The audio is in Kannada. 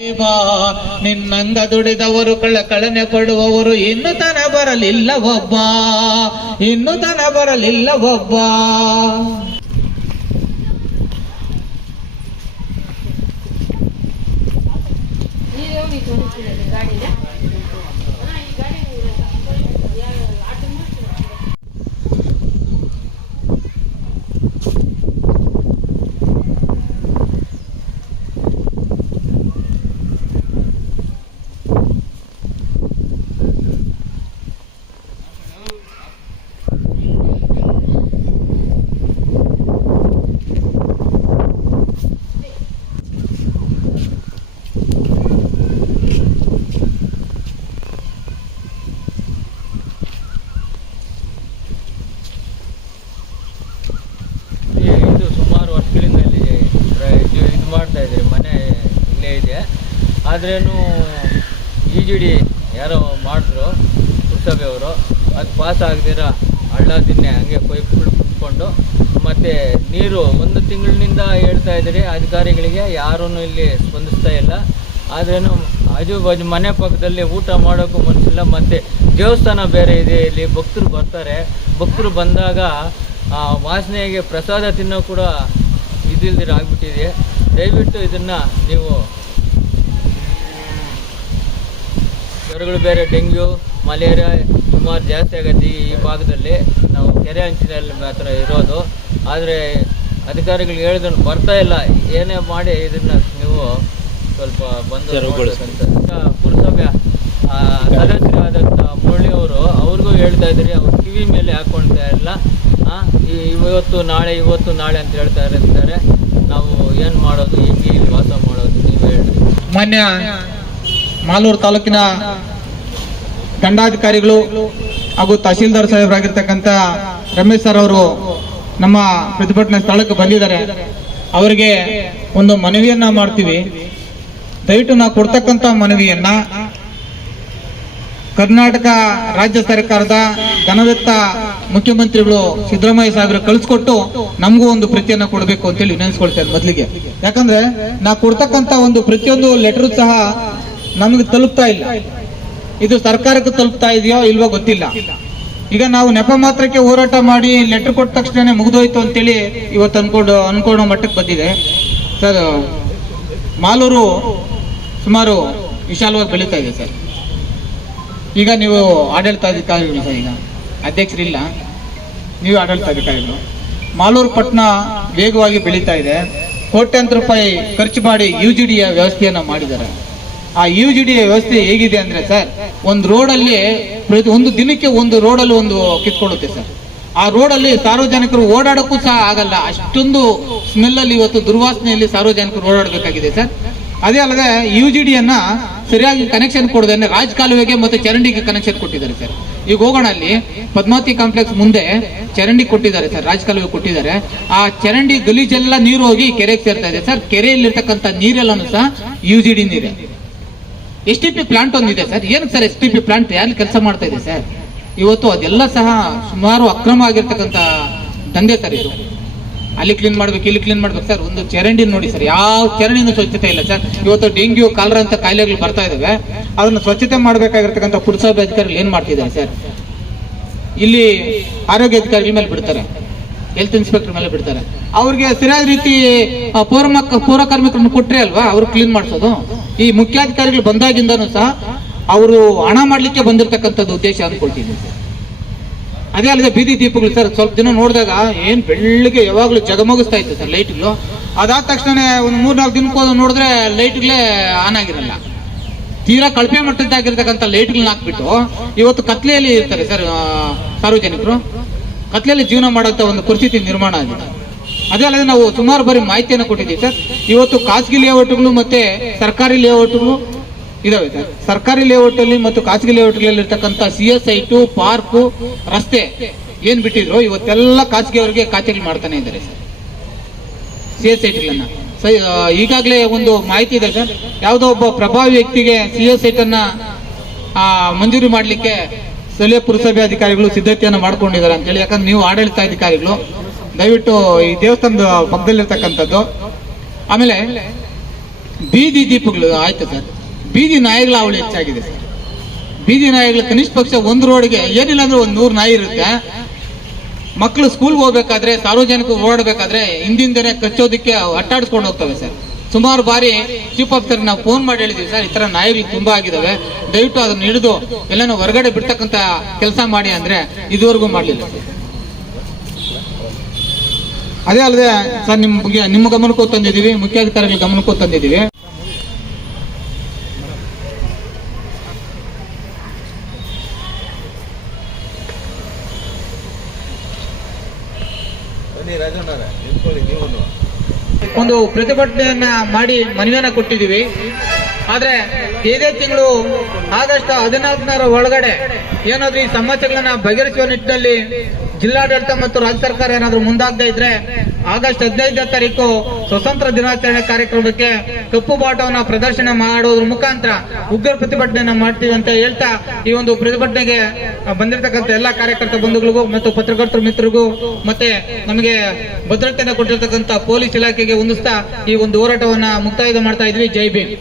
ನಿನ್ನಂಗ ದುಡಿದವರು ಕಳನೆ ಕೊಡುವವರು ಇನ್ನು ತನ ಬರಲಿಲ್ಲ ಒಬ್ಬ, ಇನ್ನು ತನ ಬರಲಿಲ್ಲ ಒಬ್ಬ. ಮನೆ ಇಲ್ಲೇ ಇದೆ. ಆದ್ರೇನು EGD ಯಾರೋ ಮಾಡಿದ್ರು ಪುರಸಭೆಯವರು, ಅದು ಪಾಸ್ ಆಗದಿರ ಹಳ್ಳ ದಿನ್ನೆ ಹಂಗೆ ಪೈಪ್ಗಳು ಕುತ್ಕೊಂಡು ಮತ್ತು ನೀರು 1 ತಿಂಗಳಿನಿಂದ ಹೇಳ್ತಾ ಇದ್ದಾರೆ ಅಧಿಕಾರಿಗಳಿಗೆ, ಯಾರೂ ಇಲ್ಲಿ ಸ್ಪಂದಿಸ್ತಾ ಇಲ್ಲ. ಆದ್ರೇನು ಆಜು ಬಾಜು ಮನೆ ಪಕ್ಕದಲ್ಲಿ ಊಟ ಮಾಡೋಕ್ಕೂ ಮನಸ್ಸಿಲ್ಲ. ಮತ್ತು ದೇವಸ್ಥಾನ ಬೇರೆ ಇದೆ, ಇಲ್ಲಿ ಭಕ್ತರು ಬರ್ತಾರೆ. ಭಕ್ತರು ಬಂದಾಗ ವಾಸನೆಗೆ ಪ್ರಸಾದ ತಿನ್ನೋ ಕೂಡ ಇದಿಲ್ದಿರ ಆಗಿಬಿಟ್ಟಿದೆ. ದಯವಿಟ್ಟು ಇದನ್ನು ನೀವು, ಜ್ವರಗಳು ಬೇರೆ, ಡೆಂಗ್ಯೂ ಮಲೇರಿಯಾ ಸುಮಾರು ಜಾಸ್ತಿ ಆಗುತ್ತೆ ಈ ಭಾಗದಲ್ಲಿ. ನಾವು ಕೆರೆ ಅಂಚಿನಲ್ಲಿ ಮಾತ್ರ ಇರೋದು. ಆದರೆ ಅಧಿಕಾರಿಗಳು ಹೇಳಿದ್ರು ಬರ್ತಾ ಇಲ್ಲ. ಏನೇ ಮಾಡಿ ಇದನ್ನು ನೀವು ಸ್ವಲ್ಪ ಬಂದು ನೋಡ್ಬೇಕಂತ ಪುರಸಭೆ ಸದಸ್ಯರಾದಂಥ ಮುರಳಿಯವರು ಅವ್ರಿಗೂ ಹೇಳ್ತಾ ಇದ್ದಾರೆ. ಅವ್ರು ಕಿವಿ ಮೇಲೆ ಹಾಕ್ಕೊಳ್ತಾ ಇಲ್ಲ. ಇವತ್ತು ನಾಳೆ ಅಂತ ಹೇಳ್ತಾ ಇರ್ತಾರೆ. ನಾವು ಏನು ಮಾಡೋದು, ಹಿಂಗೆ ಇಲ್ಲಿ ವಾಸ ಮಾಡೋದು, ನೀವು ಹೇಳಿ. ಮಾನ್ಯ ಮಾಲೂರು ತಾಲೂಕಿನ ದಂಡಾಧಿಕಾರಿಗಳು ಹಾಗೂ ತಹಸೀಲ್ದಾರ್ ಸಾಹೇಬರಾಗಿರ್ತಕ್ಕಂಥ ರಮೇಶ್ ಸರ್ ಅವರು ನಮ್ಮ ಪ್ರತಿಭಟನೆ ಸ್ಥಳಕ್ಕೆ ಬಂದಿದ್ದಾರೆ. ಅವರಿಗೆ ಒಂದು ಮನವಿಯನ್ನ ಮಾಡ್ತೀವಿ. ದಯವಿಟ್ಟು ನಾವು ಕೊಡ್ತಕ್ಕಂಥ ಮನವಿಯನ್ನ ಕರ್ನಾಟಕ ರಾಜ್ಯ ಸರ್ಕಾರದ ಘನದತ್ತ ಮುಖ್ಯಮಂತ್ರಿಗಳು ಸಿದ್ದರಾಮಯ್ಯ ಸಾಹೇಬರು ಕಳಿಸ್ಕೊಟ್ಟು ನಮಗೂ ಒಂದು ಪ್ರತಿಯನ್ನ ಕೊಡಬೇಕು ಅಂತೇಳಿ ವಿನಂತಿಸ್ಕೊಳ್ತೇನೆ ಮೊದಲಿಗೆ. ಯಾಕಂದ್ರೆ ನಾವು ಕೊಡ್ತಕ್ಕಂಥ ಒಂದು ಪ್ರತಿಯೊಂದು ಲೆಟರ್ ಸಹ ನಮಗೆ ತಲುಪ್ತಾ ಇಲ್ಲ. ಇದು ಸರ್ಕಾರಕ್ಕೆ ತಲುಪ್ತಾ ಇದೆಯೋ ಇಲ್ವೋ ಗೊತ್ತಿಲ್ಲ. ಈಗ ನಾವು ನೆಪ ಮಾತ್ರಕ್ಕೆ ಹೋರಾಟ ಮಾಡಿ ಲೆಟರ್ ಕೊಟ್ಟ ತಕ್ಷಣ ಮುಗಿದೋಯ್ತು ಅಂತೇಳಿ ಇವತ್ತು ಅನ್ಕೊಳ್ಳೋ ಮಟ್ಟಕ್ಕೆ ಬಂದಿದೆ. ಸರ್, ಮಾಲೂರು ಸುಮಾರು ವಿಶಾಲವಾಗಿ ಬೆಳೀತಾ ಇದೆ ಸರ್. ಈಗ ನೀವು ಆಡಳಿತಾಧಿಕಾರಿಗಳು ಸರ್, ಈಗ ಅಧ್ಯಕ್ಷರಿಲ್ಲ, ನೀವು ಆಡಳಿತಾಧಿಕಾರಿಗಳು. ಮಾಲೂರು ಪಟ್ಟಣ ವೇಗವಾಗಿ ಬೆಳೀತಾ ಇದೆ. ಕೋಟ್ಯಾಂತರ ರೂಪಾಯಿ ಖರ್ಚು ಮಾಡಿ UGDಯ ವ್ಯವಸ್ಥೆಯನ್ನು ಮಾಡಿದ್ದಾರೆ. ಆ UGDಯ ವ್ಯವಸ್ಥೆ ಹೇಗಿದೆ ಅಂದ್ರೆ ಸರ್, ಒಂದು ರೋಡಲ್ಲಿ ಒಂದು ದಿನಕ್ಕೆ ಒಂದು ರೋಡಲ್ಲಿ ಒಂದು ಕಿತ್ಕೊಳ್ಳುತ್ತೆ ಸರ್. ಆ ರೋಡಲ್ಲಿ ಸಾರ್ವಜನಿಕರು ಓಡಾಡೋಕ್ಕೂ ಸಹ ಆಗಲ್ಲ. ಅಷ್ಟೊಂದು ಸ್ಮೆಲ್ಲಲ್ಲಿ ಇವತ್ತು ದುರ್ವಾಸನೆಯಲ್ಲಿ ಸಾರ್ವಜನಿಕರು ಓಡಾಡಬೇಕಾಗಿದೆ ಸರ್. ಅದೇ ಅಲ್ಲದೆ UGDಯನ್ನ ಸರಿಯಾಗಿ ಕನೆಕ್ಷನ್ ಕೊಡದೆ ರಾಜಕಾಲುವೆಗೆ ಮತ್ತೆ ಚರಂಡಿಗೆ ಕನೆಕ್ಷನ್ ಕೊಟ್ಟಿದ್ದಾರೆ ಸರ್. ಈಗ ಹೋಗೋಣ, ಅಲ್ಲಿ ಪದ್ಮಾವತಿ ಕಾಂಪ್ಲೆಕ್ಸ್ ಮುಂದೆ ಚರಂಡಿ ಕೊಟ್ಟಿದ್ದಾರೆ ಸರ್, ರಾಜಕಾಲುವೆ ಕೊಟ್ಟಿದ್ದಾರೆ. ಆ ಚರಂಡಿ ಗಲೀಜೆಲ್ಲ ನೀರು ಹೋಗಿ ಕೆರೆಗೆ ಸೇರ್ತಾ ಇದೆ ಸರ್. ಕೆರೆಯಲ್ಲಿರ್ತಕ್ಕಂಥ ನೀರೆಲ್ಲನೂ ಸಹ UGD ನೀರೇ. STP ಪ್ಲಾಂಟ್ ಒಂದಿದೆ ಸರ್. ಏನಕ್ಕೆ ಸರ್ STP ಪ್ಲಾಂಟ್ ಯಾರು ಕೆಲಸ ಮಾಡ್ತಾ ಇದೆ ಸರ್? ಇವತ್ತು ಅದೆಲ್ಲ ಸಹ ಸುಮಾರು ಅಕ್ರಮ ಆಗಿರ್ತಕ್ಕಂಥ ದಂಧೆ ಸರ್ ಇದು. ಅಲ್ಲಿ ಕ್ಲೀನ್ ಮಾಡ್ಬೇಕು, ಇಲ್ಲಿ ಕ್ಲೀನ್ ಮಾಡ್ಬೇಕು ಸರ್. ಒಂದು ಚರಂಡಿ ನೋಡಿ ಸರ್, ಯಾವ ಚರಂಡಿನೂ ಸ್ವಚ್ಛತೆ ಇಲ್ಲ ಸರ್. ಇವತ್ತು ಡೆಂಗ್ಯೂ ಕಾಲರ ಅಂತ ಕಾಯಿಲೆಗಳು ಬರ್ತಾ ಇದಾವೆ. ಅದನ್ನು ಸ್ವಚ್ಛತೆ ಮಾಡಬೇಕಾಗಿರ್ತಕ್ಕಂಥ ಪುರಸಭೆ ಅಧಿಕಾರಿಗಳು ಏನ್ ಮಾಡ್ತಿದ್ದಾರೆ ಸರ್? ಇಲ್ಲಿ ಆರೋಗ್ಯ ಅಧಿಕಾರಿಗಳ ಮೇಲೆ ಬಿಡ್ತಾರೆ, ಹೆಲ್ತ್ ಇನ್ಸ್ಪೆಕ್ಟರ್ ಮೇಲೆ ಬಿಡ್ತಾರೆ. ಅವ್ರಿಗೆ ಸರಿಯಾದ ರೀತಿ ಪೌರ ಕಾರ್ಮಿಕರನ್ನು ಕೊಟ್ರೆ ಅಲ್ವಾ ಅವ್ರು ಕ್ಲೀನ್ ಮಾಡಿಸೋದು. ಈ ಮುಖ್ಯಾಧಿಕಾರಿಗಳು ಬಂದಾಗಿಂದನೂ ಸಹ ಅವರು ಹಣ ಮಾಡ್ಲಿಕ್ಕೆ ಬಂದಿರತಕ್ಕಂಥದ್ದು ಉದ್ದೇಶ ಅನ್ಕೊಳ್ತೀನಿ ಸರ್. ಅದೇ ಅಲ್ಲದೆ ಬೀದಿ ದೀಪಗಳು ಸರ್, ಸ್ವಲ್ಪ ದಿನ ನೋಡಿದಾಗ ಏನ್ ಬೆಳ್ಳಿಗೆ ಯಾವಾಗ್ಲೂ ಜಗಮಗಿಸ್ತಾ ಇತ್ತು ಸರ್ ಲೈಟ್ಗಳು. ಅದಾದ ತಕ್ಷಣ ಒಂದು 3-4 ದಿನಕ್ಕೆ ನೋಡಿದ್ರೆ ಲೈಟ್ಗಳೇ ಆನ್ ಆಗಿರಲ್ಲ. ತೀರಾ ಕಳಪೆ ಮಟ್ಟದ್ದಾಗಿರ್ತಕ್ಕಂಥ ಲೈಟ್ಗಳನ್ನ ಹಾಕ್ಬಿಟ್ಟು ಇವತ್ತು ಕತ್ಲೆಯಲ್ಲಿ ಇರ್ತಾರೆ ಸರ್ ಸಾರ್ವಜನಿಕರು. ಕತ್ಲೆಯಲ್ಲಿ ಜೀವನ ಮಾಡೋಂಥ ಒಂದು ಪರಿಸ್ಥಿತಿ ನಿರ್ಮಾಣ ಆಗಿದೆ. ಅದೇ ಅಲ್ಲದೆ ನಾವು ಸುಮಾರು ಬಾರಿ ಮಾಹಿತಿಯನ್ನು ಕೊಟ್ಟಿದ್ದೀವಿ ಸರ್. ಇವತ್ತು ಖಾಸಗಿ ಲೇಔಟ್ಗಳು ಮತ್ತೆ ಸರ್ಕಾರಿ ಲೇಔಟ್ಗಳು ಇದಾವೆ ಸರ್. ಸರ್ಕಾರಿ ಲೇಔಟ್ ಅಲ್ಲಿ ಮತ್ತು ಖಾಸಗಿ ಲೇಔಟ್ಗಳಲ್ಲಿ ಇರ್ತಕ್ಕಂಥ CS ಪಾರ್ಕು ರಸ್ತೆ ಏನ್ ಬಿಟ್ಟಿದ್ರು ಇವತ್ತೆಲ್ಲ ಖಾಸಗಿ ಅವರಿಗೆ ಖಾತೆಗಳು ಮಾಡ್ತಾನೆ ಇದ್ದಾರೆ ಸರ್. CS ಈಗಾಗಲೇ ಒಂದು ಮಾಹಿತಿ ಇದೆ ಸರ್. ಯಾವುದೋ ಒಬ್ಬ ಪ್ರಭಾವಿ ವ್ಯಕ್ತಿಗೆ CS ಅನ್ನ ಮಂಜೂರಿ ಮಾಡ್ಲಿಕ್ಕೆ ಸ್ಥಳೀಯ ಪುರಸಭೆ ಅಧಿಕಾರಿಗಳು ಸಿದ್ಧತೆಯನ್ನು ಮಾಡ್ಕೊಂಡಿದ್ದಾರೆ ಅಂತೇಳಿ. ಯಾಕಂದ್ರೆ ನೀವು ಬೀದಿ ದೀಪಗಳು ಆಯ್ತು ಸರ್, ಬೀದಿ ನಾಯಿಗಳ ಅವಳಿ ಹೆಚ್ಚಾಗಿದೆ ಸರ್. ಬೀದಿ ನಾಯಿಗಳ ಕನಿಷ್ಠ ಪಕ್ಷ ಒಂದು ರೋಡ್ಗೆ ಏನಿಲ್ಲ ಅಂದ್ರೆ 100 ನಾಯಿ ಇರುತ್ತೆ. ಮಕ್ಕಳು ಸ್ಕೂಲ್ಗೆ ಹೋಗ್ಬೇಕಾದ್ರೆ, ಸಾರ್ವಜನಿಕರು ಓಡಬೇಕಾದ್ರೆ ಹಿಂದಿಂದನೇ ಕಚ್ಚೋದಕ್ಕೆ ಅಟ್ಟಾಡಿಸ್ಕೊಂಡು ಹೋಗ್ತವೆ ಸರ್. ಸುಮಾರು ಬಾರಿ ಚೀಫ್ ಆಫೀಸರ್ ನಾವು ಫೋನ್ ಮಾಡಿ ಹೇಳಿದ್ವಿ ಸರ್, ಈ ತರ ನಾಯಿಗಳು ತುಂಬಾ ಆಗಿದಾವೆ, ದಯವಿಟ್ಟು ಅದನ್ನ ಹಿಡಿದು ಎಲ್ಲಾನು ಹೊರಗಡೆ ಬಿಡ್ತಕ್ಕಂತ ಕೆಲಸ ಮಾಡಿ ಅಂದ್ರೆ ಇದುವರೆಗೂ ಮಾಡಲಿಲ್ಲ. ಅದೇ ಅಲ್ಲದೆ ಸರ್, ನಿಮ್ಮ ಗಮನಕ್ಕೂ ತಂದಿದ್ದೀವಿ, ಮುಖ್ಯಾಧಿಕಾರಿಗಳ ಗಮನಕ್ಕೂ ತಂದಿದ್ದೀವಿ. ಒಂದು ಪ್ರತಿಭಟನೆಯನ್ನ ಮಾಡಿ ಮನವಿಯನ್ನ ಕೊಟ್ಟಿದ್ದೀವಿ. ಆದ್ರೆ ಇದೇ ತಿಂಗಳು ಆಗಸ್ಟ್ 14ರ ಒಳಗಡೆ ಏನಾದ್ರೂ ಈ ಸಮಸ್ಯೆಗಳನ್ನ ಬಗೆಹರಿಸುವ ನಿಟ್ಟಿನಲ್ಲಿ ಜಿಲ್ಲಾಡಳಿತ ಮತ್ತು ರಾಜ್ಯ ಸರ್ಕಾರ ಏನಾದ್ರೂ ಮುಂದಾಗದೇ ಇದ್ರೆ ಆಗಸ್ಟ್ 15ನೇ ತಾರೀಕು ಸ್ವತಂತ್ರ ದಿನಾಚರಣೆ ಕಾರ್ಯಕ್ರಮಕ್ಕೆ ಕಪ್ಪು ಬಾಟವನ್ನ ಪ್ರದರ್ಶನ ಮಾಡೋದ್ರ ಮುಖಾಂತರ ಉಗ್ರ ಪ್ರತಿಭಟನೆಯನ್ನ ಮಾಡ್ತೀವಿ ಅಂತ ಹೇಳ್ತಾ, ಈ ಒಂದು ಪ್ರತಿಭಟನೆಗೆ ಬಂದಿರತಕ್ಕಂಥ ಎಲ್ಲಾ ಕಾರ್ಯಕರ್ತ ಬಂಧುಗಳಿಗೂ ಮತ್ತು ಪತ್ರಕರ್ತರ ಮಿತ್ರರಿಗೂ ಮತ್ತೆ ನಮಗೆ ಭದ್ರತೆಯನ್ನು ಕೊಟ್ಟಿರ್ತಕ್ಕಂಥ ಪೊಲೀಸ್ ಇಲಾಖೆಗೆ ಹೊಂದಿಸ್ತಾ ಈ ಒಂದು ಹೋರಾಟವನ್ನ ಮುಕ್ತಾಯ ಮಾಡ್ತಾ ಇದ್ವಿ. ಜೈ ಭೀಮ್.